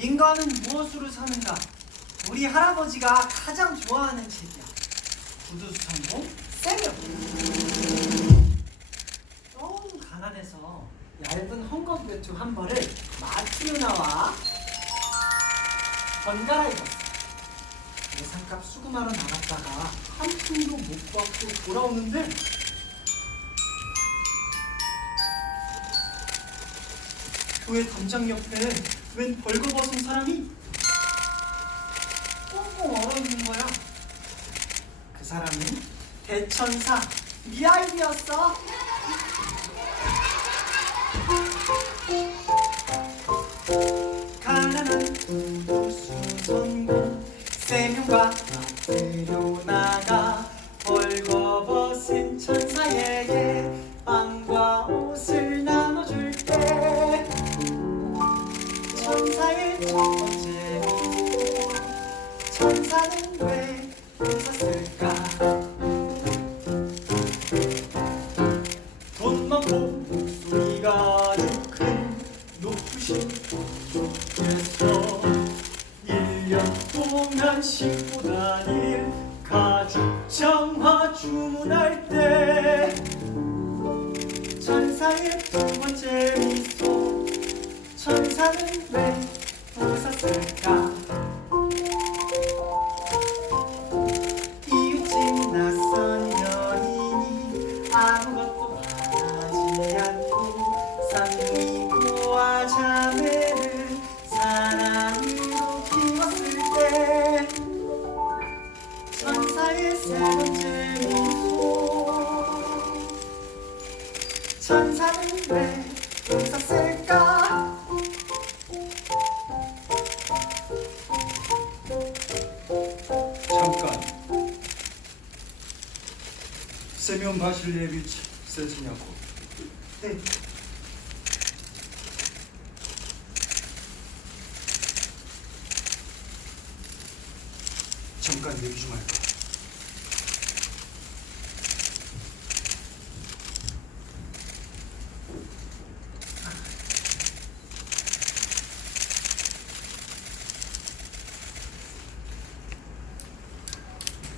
인간은 무엇으로 사는가? 우리 할아버지가 가장 좋아하는 책이야. 구두수천공 세명. 너무 가난해서 얇은 헝겊 외투 한 벌을 마트로 나와 번갈아 입었어. 예상값 수금하러 나갔다가 한 푼도 못 받고 돌아오는데 교회 담장 옆에 웬 벌거벗은 사람이 꽁꽁 얼어 있는 거야. 그 사람은 대천사 미아일이었어. 미소 천사는 왜 웃었을까 돈 많고 목소리가 아주 큰 높으신 분께서 1년 동안 씻고 다닐 가죽 장화 주문할 때 천사의 두 번째 미소 천사는 왜 웃었을까? 이웃집 낯선 연인이 아무것도 바라지 않고 쌍미고와 자매를 사랑으로 키웠을 때 천사의 세 번째 미소 천사는 왜 웃었을 잠깐. 세미온 바실리에비치 세즈냐고. 네. 잠깐 얘기 좀 할까?